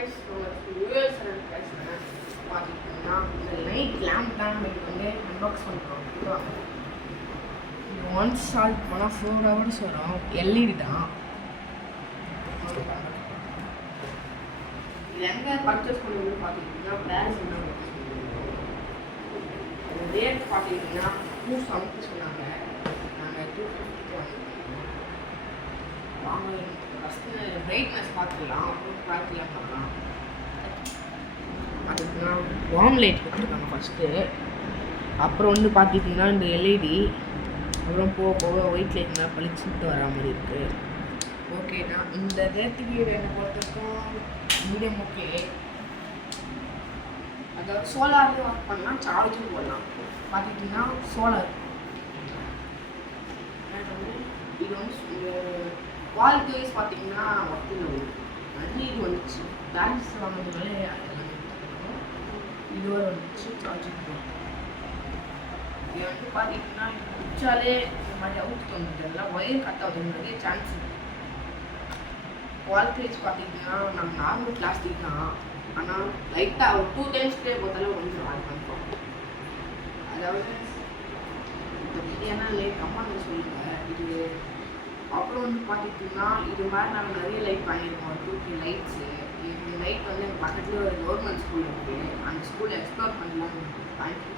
guys, USL பேசுகிறேன். பார்த்துக்கிட்டிங்கன்னா இந்த லைட் லேம்ப் தான் நம்ம வந்து அன்பாக்ஸ் பண்ணுறோம். இது ஒன்ஸ் சால்வ் பண்ணால் 4 hours வரும். எல்இடி தான். இது எங்கே பர்ச்சேஸ் பண்ணுறது பார்த்துக்கிட்டிங்கன்னா பிரான்ஸ் தான் ரேட் பார்த்துக்கிட்டிங்கன்னா 270 சொன்னாங்க. நாங்கள் 250 வாங்கிக்கிறோம். வாங்க ஃபஸ்ட்டு பிரைட்னஸ் பார்த்துக்கலாம், அப்புறம் குவாலிட்டியாக பார்க்கலாம். பார்த்துக்கிட்டிங்கன்னா வார்ம் லைட் கொடுத்துருக்காங்க ஃபஸ்ட்டு. அப்புறம் வந்து பார்த்துக்கிட்டிங்கன்னா இந்த எல்இடி, அப்புறம் போக போக ஒயிட் லைட்னால் பளிச்சுட்டு வரா மாதிரி இருக்குது. ஓகேண்ணா, இந்த ரேட்டுக்கு என்னை பொறுத்தவரைக்கும் மீடியம் ஓகே. அதாவது சோலார்லேயும் ஒர்க் பண்ணலாம், சார்ஜும் போடலாம். பார்த்துக்கிட்டிங்கன்னா சோலார் இது வந்து குவாலிட்டி வைஸ் பார்த்தீங்கன்னா ஒர்க்கு நிறைய இது வந்துச்சு. பேலன்ஸ் வாங்கினதுனாலே இது வரை வந்துச்சு. சார்ஜிங் போடலாம். இது வந்து பார்த்தீங்கன்னா பிடிச்சாலே இந்த மாதிரி அவுட் தோணுது, ஒயர் கட் ஆகுது, நிறைய சான்ஸ் இருக்குது. குவாலிட்டி வைஸ் பார்த்தீங்கன்னா நம்ம நார்மல் பிளாஸ்டிக் தான், ஆனால் லைட்டாக ஒரு 2 times ஸ்ப்ரே போட்டாலும் வந்துடும். அது கன்ஃபார்ம். அதாவது இந்த பிரியாணா லைட் கம்மான்னு சொல்லுங்க இது. அப்புறம் வந்து பார்த்துக்கிட்டிங்கன்னா இது மாதிரி நாங்கள் நிறைய லைட் வாங்கியிருக்கோம். 2 லைட்ஸு. இந்த லைட் வந்து எங்கள் பக்கத்தில் ஒரு கவர்மெண்ட் ஸ்கூல் இருக்குது. அந்த ஸ்கூலில் எக்ஸ்ப்ளோர் பண்ணலாம் வாங்கிட்டு